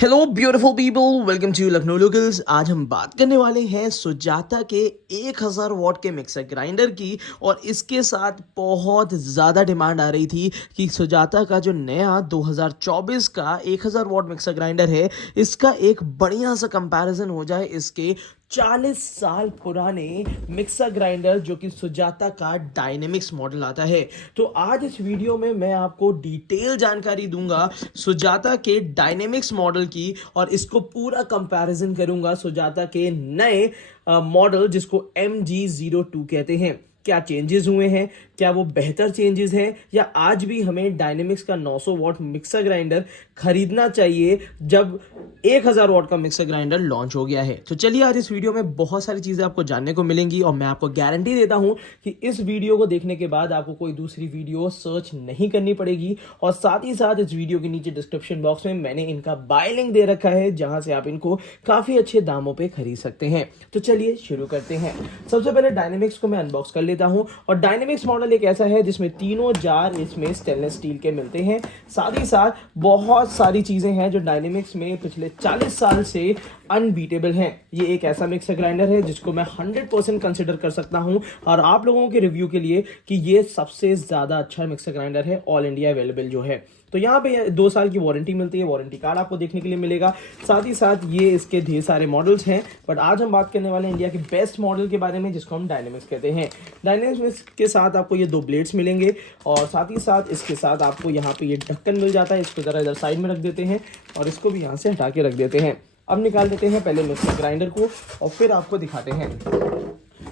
Hello beautiful people, welcome to Lucknow locals. आज हम बात करने वाले हैं सुजाता के 1000 वॉट के मिक्सर ग्राइंडर की। और इसके साथ बहुत ज़्यादा डिमांड आ रही थी कि सुजाता का जो नया 2024 का 1000 वॉट मिक्सर ग्राइंडर है, इसका एक बढ़िया सा कंपैरिजन हो जाए इसके 40 साल पुराने मिक्सर ग्राइंडर जो कि सुजाता का डायनेमिक्स मॉडल आता है। तो आज इस वीडियो में मैं आपको डिटेल जानकारी दूंगा सुजाता के डायनेमिक्स मॉडल की, और इसको पूरा कंपैरिजन करूंगा सुजाता के नए मॉडल जिसको MG02 कहते हैं। क्या चेंजेस हुए हैं, क्या वो बेहतर चेंजेस हैं, या आज भी हमें डायनेमिक्स का 900 वॉट मिक्सर ग्राइंडर खरीदना चाहिए जब 1000 वॉट का मिक्सर ग्राइंडर लॉन्च हो गया है। तो चलिए, आज इस वीडियो में बहुत सारी चीज़ें आपको जानने को मिलेंगी, और मैं आपको गारंटी देता हूं कि इस वीडियो को देखने के बाद आपको कोई दूसरी वीडियो सर्च नहीं करनी पड़ेगी। और साथ ही साथ इस वीडियो के नीचे डिस्क्रिप्शन बॉक्स में मैंने इनका बाय लिंक दे रखा है, जहां से आप इनको काफ़ी अच्छे दामों पर खरीद सकते हैं। तो चलिए शुरू करते हैं। सबसे पहले डायनेमिक्स को मैं अनबॉक्स कर लेता हूं। और डायनेमिक्स मॉडल एक ऐसा है जिसमें तीनों जार इसमें स्टेनलेस स्टील के मिलते हैं। साथ ही साथ बहुत सारी चीजें हैं जो डायनेमिक्स में पिछले 40 साल से अनबीटेबल हैं। ये एक ऐसा मिक्सर ग्राइंडर है जिसको मैं 100% कंसिडर कर सकता हूं और आप लोगों के रिव्यू के लिए कि ये सबसे ज्यादा अच्छा मिक्सर ग्राइंडर है ऑल इंडिया अवेलेबल जो है। तो यहाँ पे 2 साल की वारंटी मिलती है, वारंटी कार्ड आपको देखने के लिए मिलेगा। साथ ही साथ ये इसके ढेर सारे मॉडल्स हैं, बट आज हम बात करने वाले हैं इंडिया के बेस्ट मॉडल के बारे में जिसको हम डायनेमिक्स कहते हैं। डायनेमिक्स के साथ आपको ये 2 ब्लेड्स मिलेंगे, और साथ ही साथ इसके साथ आपको यहाँ पे ये ढक्कन मिल जाता है। इसको जरा इधर साइड में रख देते हैं और इसको भी यहाँ से हटा के रख देते हैं। अब निकाल देते हैं पहले मिक्सर ग्राइंडर को और फिर आपको दिखाते हैं।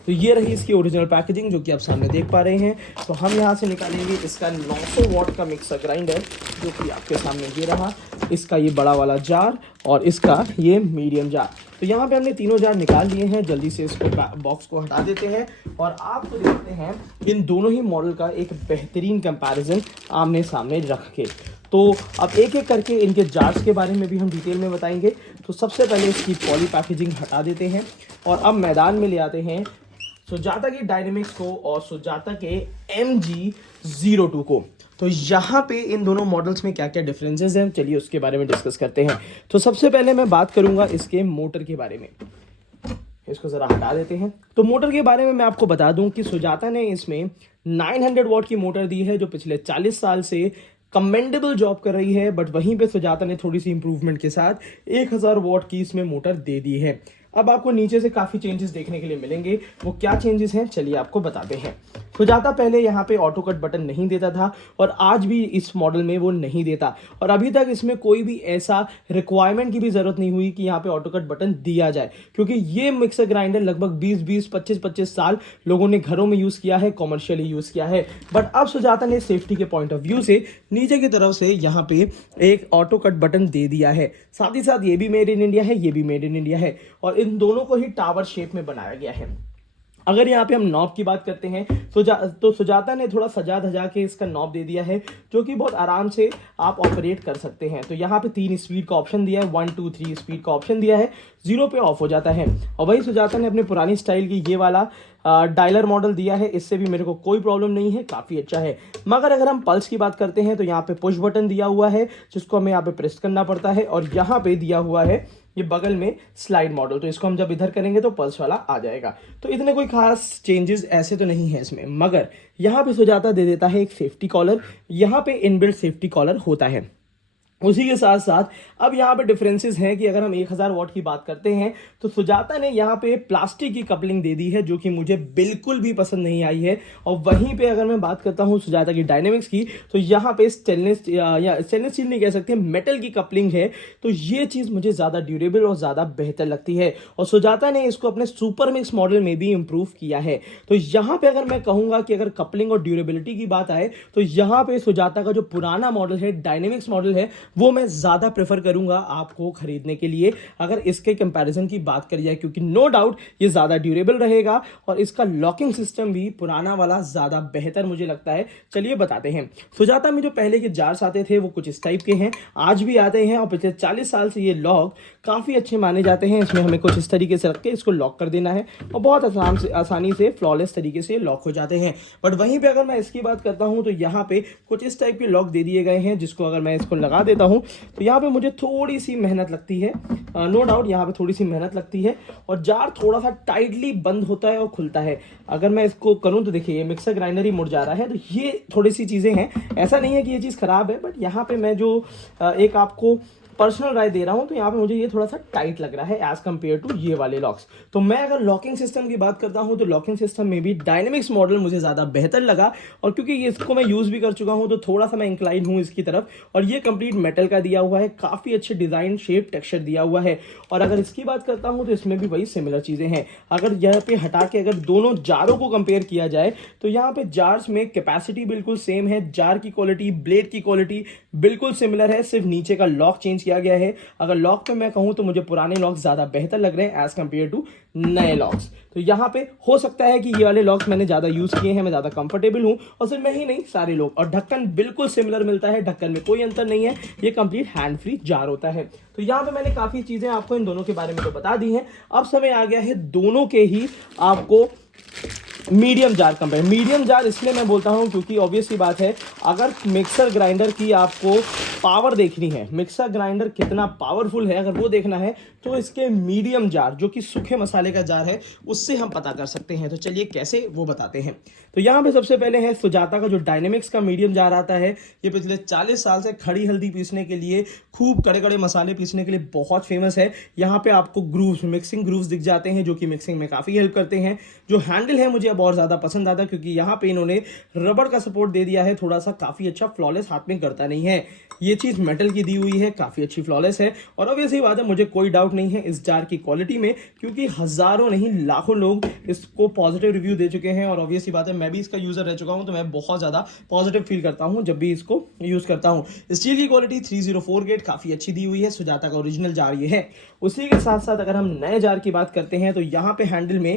तो ये रही इसकी ओरिजिनल पैकेजिंग जो कि आप सामने देख पा रहे हैं। तो हम यहाँ से निकालेंगे इसका 900 वॉट का मिक्सर ग्राइंडर जो कि आपके सामने ये रहा। इसका ये बड़ा वाला जार और इसका ये मीडियम जार। तो यहाँ पे हमने तीनों जार निकाल लिए हैं। जल्दी से इसको बॉक्स को हटा देते हैं और आपको देखते हैं इन दोनों ही मॉडल का एक बेहतरीन कंपैरिजन आमने सामने रख के। तो अब एक एक करके इनके जार्स के बारे में भी हम डिटेल में बताएंगे। तो सबसे पहले इसकी पॉली पैकेजिंग हटा देते हैं और अब मैदान में ले आते हैं सुजाता की डायनेमिक्स को और सुजाता के MG02 को। तो यहाँ पे इन दोनों मॉडल्स में क्या क्या डिफरेंसेस हैं, चलिए उसके बारे में डिस्कस करते हैं। तो सबसे पहले मैं बात करूंगा इसके मोटर के बारे में। इसको जरा हटा देते हैं। तो मोटर के बारे में मैं आपको बता दूं कि सुजाता ने इसमें 900 वॉट की मोटर दी है जो पिछले 40 साल से कमेंडेबल जॉब कर रही है। बट वहीं पे सुजाता ने थोड़ी सी इंप्रूवमेंट के साथ 1000 वॉट की इसमें मोटर दे दी है। अब आपको नीचे से काफी चेंजेस देखने के लिए मिलेंगे। वो क्या चेंजेस हैं चलिए आपको बताते हैं। सुजाता पहले यहाँ पे ऑटो कट बटन नहीं देता था और आज भी इस मॉडल में वो नहीं देता, और अभी तक इसमें कोई भी ऐसा रिक्वायरमेंट की भी जरूरत नहीं हुई कि यहाँ पे ऑटो कट बटन दिया जाए, क्योंकि ये मिक्सर ग्राइंडर लगभग 20-20 25-25 साल लोगों ने घरों में यूज किया है, कॉमर्शियली यूज किया है। बट अब सुजाता ने सेफ्टी के पॉइंट ऑफ व्यू से नीचे की तरफ से यहाँ पे एक ऑटो कट बटन दे दिया है। साथ ही साथ ये भी मेड इन इंडिया है, ये भी मेड इन इंडिया है, और इन दोनों को ही टावर शेप में बनाया गया है। अगर यहाँ पे हम नॉब की बात करते हैं तो सुजाता ने थोड़ा सजा धजा के इसका नॉब दे दिया है जो कि बहुत आराम से आप ऑपरेट कर सकते हैं। तो यहाँ पे 3 स्पीड का ऑप्शन दिया है, 1 2 3 स्पीड का ऑप्शन दिया है, 0 पे ऑफ हो जाता है। और वही सुजाता ने अपने पुरानी स्टाइल की ये वाला डायलर मॉडल दिया है। इससे भी मेरे को कोई प्रॉब्लम नहीं है, काफ़ी अच्छा है। मगर अगर हम पल्स की बात करते हैं तो यहाँ पे पुश बटन दिया हुआ है जिसको हमें यहाँ पे प्रेस करना पड़ता है, और यहाँ पे दिया हुआ है ये बगल में स्लाइड मॉडल। तो इसको हम जब इधर करेंगे तो पल्स वाला आ जाएगा। तो इतने कोई खास चेंजेस ऐसे तो नहीं है इसमें, मगर यहाँ पे सुजाता दे देता है एक सेफ्टी कॉलर। यहाँ पे इनबिल्ट सेफ्टी कॉलर होता है। उसी के साथ साथ अब यहाँ पे डिफरेंसेस हैं कि अगर हम 1000 वॉट की बात करते हैं तो सुजाता ने यहाँ पे प्लास्टिक की कपलिंग दे दी है जो कि मुझे बिल्कुल भी पसंद नहीं आई है। और वहीं पे अगर मैं बात करता हूँ सुजाता की डायनेमिक्स की तो यहाँ पे स्टेनलेस स्टील नहीं कह सकते, मेटल की कपलिंग है। तो ये चीज़ मुझे ज़्यादा ड्यूरेबल और ज़्यादा बेहतर लगती है, और सुजाता ने इसको अपने सुपर मिक्स मॉडल में भी इंप्रूव किया है। तो यहाँ पे अगर मैं कहूँगा कि अगर कपलिंग और ड्यूरेबिलिटी की बात आए तो यहाँ पे सुजाता का जो पुराना मॉडल है, डायनेमिक्स मॉडल है, वो मैं ज़्यादा प्रेफर करूंगा आपको खरीदने के लिए अगर इसके कंपैरिजन की बात करी जाए, क्योंकि नो डाउट ये ज़्यादा ड्यूरेबल रहेगा और इसका लॉकिंग सिस्टम भी पुराना वाला ज़्यादा बेहतर मुझे लगता है। चलिए बताते हैं। सुजाता में जो पहले के जार्स आते थे वो कुछ इस टाइप के हैं, आज भी आते हैं, और पिछले 40 साल से ये लॉक काफ़ी अच्छे माने जाते हैं। इसमें हमें कुछ इस तरीके से रख के इसको लॉक कर देना है और बहुत आसानी से फ्लॉलेस तरीके से लॉक हो जाते हैं। बट वहीं पर अगर मैं इसकी बात करता हूँ तो यहाँ पे कुछ इस टाइप के लॉक दे दिए गए हैं जिसको अगर मैं इसको लगा देता लेता हूँ तो यहाँ पे मुझे थोड़ी सी मेहनत लगती है, नो डाउट यहाँ पे थोड़ी सी मेहनत लगती है, और जार थोड़ा सा टाइटली बंद होता है और खुलता है। अगर मैं इसको करूँ तो देखिए ये मिक्सर ग्राइंडर ही मुड़ जा रहा है, तो ये थोड़ी सी चीज़ें हैं। ऐसा नहीं है कि ये चीज़ ख़राब है, बट यहाँ पे मैं जो एक आपको पर्सनल राय दे रहा हूं तो यहाँ पे मुझे ये थोड़ा सा टाइट लग रहा है एज कंपेयर टू ये वाले लॉक्स। तो मैं अगर लॉकिंग सिस्टम की बात करता हूं तो लॉकिंग सिस्टम में भी डायनेमिक्स मॉडल मुझे ज़्यादा बेहतर लगा, और क्योंकि इसको मैं यूज़ भी कर चुका हूं तो थोड़ा सा मैं इंक्लाइन हूं इसकी तरफ। और ये कंप्लीट मेटल का दिया हुआ है, काफ़ी अच्छे डिज़ाइन शेप टेक्सचर दिया हुआ है। और अगर इसकी बात करता हूँ तो इसमें भी वही सिमिलर चीज़ें हैं। अगर यहाँ पे हटा के अगर दोनों जारों को कंपेयर किया जाए तो यहाँ पे जार्स में कैपेसिटी बिल्कुल सेम है, जार की क्वालिटी, ब्लेड की क्वालिटी बिल्कुल सिमिलर है, सिर्फ नीचे का लॉक चेंज किया गया है। अगर लॉक पे मैं कहूं तो मुझे पुराने लॉक्स ज्यादा बेहतर लग रहे हैं एज कंपेयर टू नए लॉक्स। तो यहाँ पे हो सकता है कि ये वाले लॉक्स मैंने ज्यादा यूज किए हैं, मैं ज्यादा कंफर्टेबल हूं, और सिर्फ मैं ही नहीं सारे लोग। और ढक्कन बिल्कुल सिमिलर मिलता है, ढक्कन में कोई अंतर नहीं है, ये कंप्लीट हैंड फ्री जार होता है। तो यहाँ पे मैंने काफी चीजें आपको इन दोनों के बारे में तो बता दी हैं। अब समय आ गया है दोनों के ही आपको medium jar compare. Medium jar इसलिए मैं बोलता हूं क्योंकि ऑब्वियस सी बात है, अगर मिक्सर ग्राइंडर की आपको पावर देखनी है, मिक्सर ग्राइंडर कितना पावरफुल है अगर वो देखना है, तो इसके मीडियम जार जो कि सूखे मसाले का जार है उससे हम पता कर सकते हैं। तो चलिए कैसे वो बताते हैं। तो यहाँ पे सबसे पहले है सुजाता का जो डायनेमिक्स का मीडियम जार आता है। ये पिछले 40 साल से खड़ी हल्दी पीसने के लिए, खूब कड़े कड़े मसाले पीसने के लिए बहुत फेमस है। यहाँ पे आपको ग्रूव्स, मिक्सिंग ग्रूव्स दिख जाते हैं जो कि मिक्सिंग में काफ़ी हेल्प करते हैं। जो हैंडल है मुझे अब और ज़्यादा पसंद आता क्योंकि यहाँ पे इन्होंने रबड़ का सपोर्ट दे दिया है, थोड़ा सा काफ़ी अच्छा, फ्लॉलेस हाथ में करता नहीं है। ये चीज़ मेटल की दी हुई है, काफ़ी अच्छी फ्लॉलेस है। और अब ऐसी बात है, मुझे कोई डाउट नहीं है इस जार की क्वालिटी में, क्योंकि हज़ारों नहीं लाखों लोग इसको पॉजिटिव रिव्यू दे चुके हैं। और ऑब्वियसली बात है, मैं भी इसका यूज़र रह चुका हूँ, तो मैं बहुत ज़्यादा पॉजिटिव फील करता हूँ जब भी इसको यूज़ करता हूँ। स्टील की क्वालिटी 304 गेट काफ़ी अच्छी दी हुई है, सुजाता का ओरिजिनल जार ये है। उसी के साथ साथ अगर हम नए जार की बात करते हैं तो यहाँ पे हैंडल में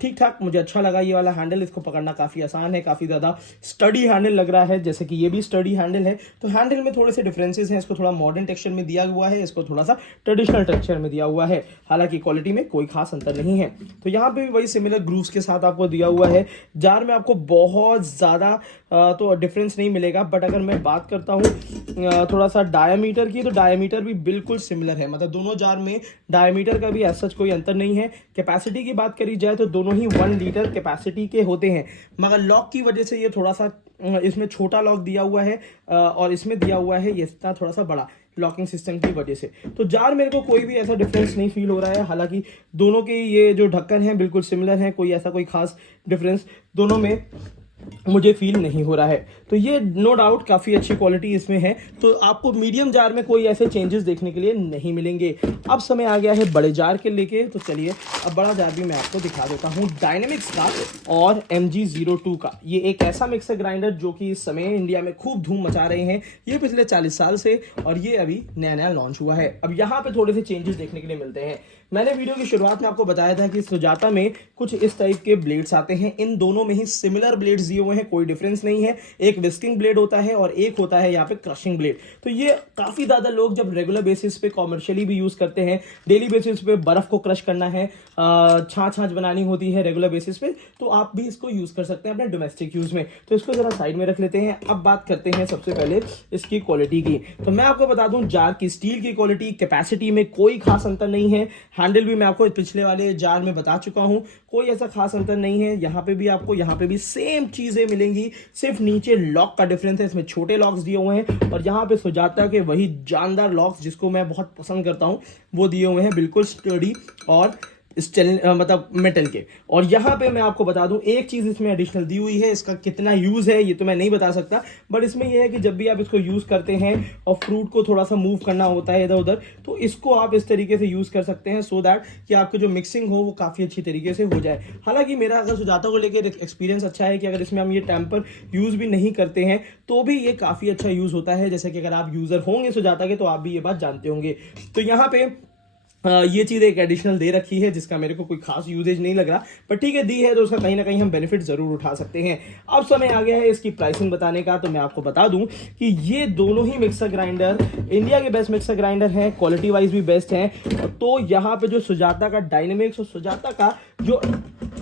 ठीक ठाक मुझे अच्छा लगा ये वाला हैंडल। इसको पकड़ना काफ़ी आसान है, काफ़ी ज़्यादा स्टडी हैंडल लग रहा है, जैसे कि ये भी स्टडी हैंडल है। तो हैंडल में थोड़े से डिफरेंसेस हैं, इसको थोड़ा मॉडर्न टेक्सचर में दिया हुआ है, इसको थोड़ा सा ट्रेडिशनल टेक्सचर में दिया हुआ है। हालांकि क्वालिटी में कोई खास अंतर नहीं है। तो यहाँ पे भी वही सिमिलर ग्रूव्स के साथ आपको दिया हुआ है। जार में आपको बहुत ज़्यादा तो डिफरेंस नहीं मिलेगा, बट अगर मैं बात करता हूँ थोड़ा सा डायमीटर की, तो डायमीटर भी बिल्कुल सिमिलर है। मतलब दोनों जार में डायमीटर का भी ऐसा सच कोई अंतर नहीं है। कैपेसिटी की बात करी जाए तो दोनों ही 1 लीटर कैपेसिटी के होते हैं, मगर लॉक की वजह से ये थोड़ा सा इसमें छोटा लॉक दिया हुआ है और इसमें दिया हुआ है ये इतना थोड़ा सा बड़ा, लॉकिंग सिस्टम की वजह से। तो जार मेरे को कोई भी ऐसा डिफरेंस नहीं फील हो रहा है। हालांकि दोनों के ये जो ढक्कन है बिल्कुल सिमिलर है, कोई ऐसा कोई खास डिफरेंस दोनों में मुझे फील नहीं हो रहा है। तो ये नो डाउट काफ़ी अच्छी क्वालिटी इसमें है। तो आपको मीडियम जार में कोई ऐसे चेंजेस देखने के लिए नहीं मिलेंगे। अब समय आ गया है बड़े जार के लेके, तो चलिए अब बड़ा जार भी मैं आपको दिखा देता हूँ, डायनेमिक्स का और MG02 का। ये एक ऐसा मिक्सर ग्राइंडर जो कि इस समय इंडिया में खूब धूम मचा रहे हैं, ये पिछले 40 साल से, और ये अभी नया नया लॉन्च हुआ है। अब यहाँ पे थोड़े से चेंजेस देखने के लिए मिलते हैं। मैंने वीडियो की शुरुआत में आपको बताया था कि सुजाता में कुछ इस टाइप के ब्लेड्स आते हैं। इन दोनों में ही सिमिलर ब्लेड्स दिए हुए हैं, कोई डिफरेंस नहीं है। एक विस्किंग ब्लेड होता है और एक होता है यहाँ पे क्रशिंग ब्लेड। तो ये काफी ज्यादा लोग जब रेगुलर बेसिस पे कॉमर्शियली भी यूज करते हैं, डेली बेसिस पे बर्फ को क्रश करना है, छाछ बनानी होती है रेगुलर बेसिस पे, तो आप भी इसको यूज कर सकते हैं अपने डोमेस्टिक यूज में। तो इसको जरा साइड में रख लेते हैं। अब बात करते हैं सबसे पहले इसकी क्वालिटी की। तो मैं आपको बता दूं, जार की स्टील की क्वालिटी, कैपेसिटी में कोई खास अंतर नहीं है। हैंडल भी मैं आपको पिछले वाले जार में बता चुका हूं, कोई ऐसा खास अंतर नहीं है। यहाँ पे भी आपको यहाँ पे भी सेम चीजें मिलेंगी, सिर्फ नीचे लॉक का डिफरेंस है। इसमें छोटे लॉक्स दिए हुए हैं और यहाँ पे सुजाता के वही जानदार लॉक्स जिसको मैं बहुत पसंद करता हूँ वो दिए हुए हैं, बिल्कुल स्टडी और मतलब मेटल के। और यहाँ पे मैं आपको बता दूं, एक चीज इसमें एडिशनल दी हुई है, इसका कितना यूज है ये तो मैं नहीं बता सकता, बट इसमें यह है कि जब भी आप इसको यूज करते हैं और फ्रूट को थोड़ा सा मूव करना होता है इधर उधर, तो इसको आप इस तरीके से यूज कर सकते हैं, सो दैट कि आपकी जो मिक्सिंग हो वो काफी अच्छी तरीके से हो जाए। हालांकि मेरा अगर सुजाता को लेकर एक्सपीरियंस अच्छा है कि अगर इसमें हम ये टेम्पर यूज भी नहीं करते हैं तो भी ये काफी अच्छा यूज होता है। जैसे कि अगर आप यूजर होंगे सुजाता के तो आप भी ये बात जानते होंगे। तो यहाँ पे ये चीज एक एडिशनल दे रखी है जिसका मेरे को कोई खास यूजेज नहीं लग रहा, पर ठीक है दी है तो उसका कहीं ना कहीं हम बेनिफिट जरूर उठा सकते हैं। अब समय आ गया है इसकी प्राइसिंग बताने का। तो मैं आपको बता दूं कि ये दोनों ही मिक्सर ग्राइंडर इंडिया के बेस्ट मिक्सर ग्राइंडर हैं, क्वालिटी वाइज भी बेस्ट हैं। तो यहाँ पे जो सुजाता का डायनेमिक्स और सुजाता का जो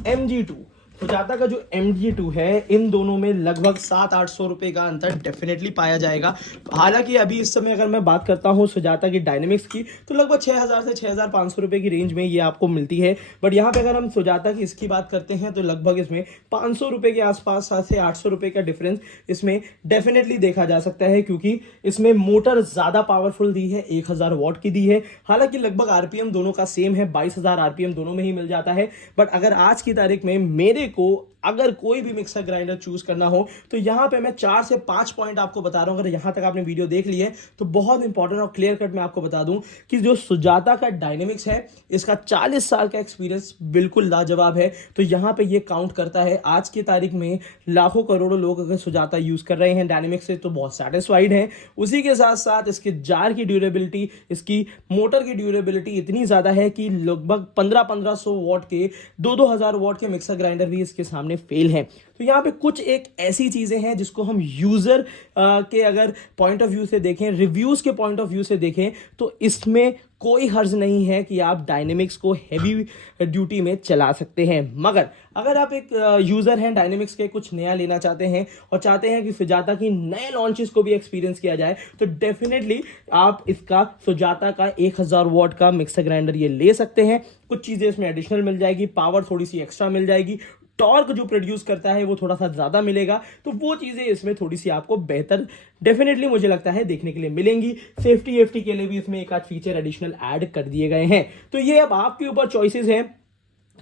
MG2, सुजाता का जो MG2 है, इन दोनों में लगभग 700-800 रुपए का अंतर डेफिनेटली पाया जाएगा। हालांकि अभी इस समय अगर मैं बात करता हूं सुजाता की डायनेमिक्स की, तो लगभग 6000 से 6500 रुपए की रेंज में ये आपको मिलती है। बट यहाँ पे अगर हम सुजाता की इसकी बात करते हैं तो लगभग इसमें 500 रुपए के आसपास 7 से 800 रुपए का डिफरेंस इसमें डेफिनेटली देखा जा सकता है, क्योंकि इसमें मोटर ज्यादा पावरफुल दी है, 1000 वॉट की दी है। हालांकि लगभग आरपीएम दोनों का सेम है, 22000 आरपीएम दोनों में ही मिल जाता है। बट अगर आज की तारीख में मेरे को अगर कोई भी मिक्सर ग्राइंडर चूज करना हो तो यहां पे मैं 4 से 5 पॉइंट आपको बता रहा हूं। अगर यहां तक आपने वीडियो देख ली है तो बहुत इंपॉर्टेंट और क्लियर कट मैं आपको बता दूं कि जो सुजाता का डायनेमिक्स है, इसका 40 साल का एक्सपीरियंस बिल्कुल लाजवाब है। तो यहां पे ये काउंट करता है। आज की तारीख में लाखों करोड़ों लोग अगर सुजाता यूज कर रहे हैं डायनेमिक्स से तो बहुत सेटिस्फाइड हैं। उसी के साथ साथ इसके जार की ड्यूरेबिलिटी, इसकी मोटर की ड्यूरेबिलिटी इतनी ज्यादा है कि लगभग 1500 वॉट के 2000 वॉट के मिक्सर ग्राइंडर भी इसके सामने फेल है। तो यहाँ पे कुछ एक ऐसी चीजें हैं जिसको हम यूजर के अगर पॉइंट ऑफ व्यू से देखें, रिव्यूज के पॉइंट ऑफ व्यू से देखें, तो इसमें कोई हर्ज नहीं है कि आप डायनेमिक्स को हैवी ड्यूटी में चला सकते हैं। मगर अगर आप एक यूजर हैं, डायनेमिक्स के कुछ नया लेना चाहते हैं और चाहते हैं कि सुजाता की नए लॉन्चेस को भी एक्सपीरियंस किया जाए, तो डेफिनेटली आप इसका सुजाता का 1000 वॉट का मिक्सर ग्राइंडर ये ले सकते हैं। कुछ चीजें इसमें एडिशनल मिल जाएगी, पावर थोड़ी सी एक्स्ट्रा मिल जाएगी, टॉर्क जो प्रोड्यूस करता है वो थोड़ा सा ज्यादा मिलेगा। तो वो चीजें इसमें थोड़ी सी आपको बेहतर डेफिनेटली मुझे लगता है देखने के लिए मिलेंगी। सेफ्टी के लिए भी इसमें एक आध फीचर एडिशनल ऐड कर दिए गए हैं। तो ये अब आपके ऊपर चॉइसेस हैं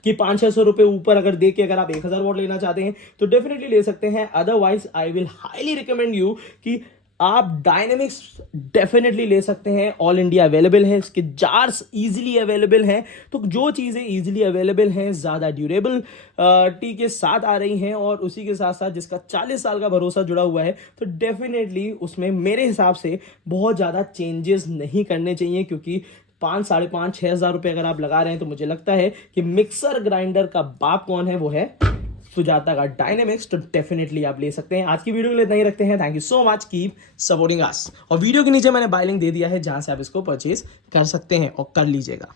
कि 500-600 रुपए ऊपर अगर दे के अगर आप 1000 वॉट लेना चाहते हैं तो डेफिनेटली ले सकते हैं। Otherwise I will highly recommend you कि आप डायनेमिक्स डेफिनेटली ले सकते हैं। ऑल इंडिया अवेलेबल है, इसके जार्स इजीली अवेलेबल हैं। तो जो चीज़ें इजीली अवेलेबल हैं, ज़्यादा ड्यूरेबल टी के साथ आ रही हैं और उसी के साथ साथ जिसका 40 साल का भरोसा जुड़ा हुआ है, तो डेफिनेटली उसमें मेरे हिसाब से बहुत ज़्यादा चेंजेस नहीं करने चाहिए। क्योंकि 5, 5,500, 6,000 रुपये अगर आप लगा रहे हैं तो मुझे लगता है कि मिक्सर ग्राइंडर का बाप कौन है, वो है सुजाता का डायनेमिक्स। तो डेफिनेटली आप ले सकते हैं। आज की वीडियो के लिए इतना ही रखते हैं। Thank you so much, keep supporting us. और वीडियो के नीचे मैंने बाय लिंक दे दिया है जहां से आप इसको परचेज कर सकते हैं और कर लीजिएगा।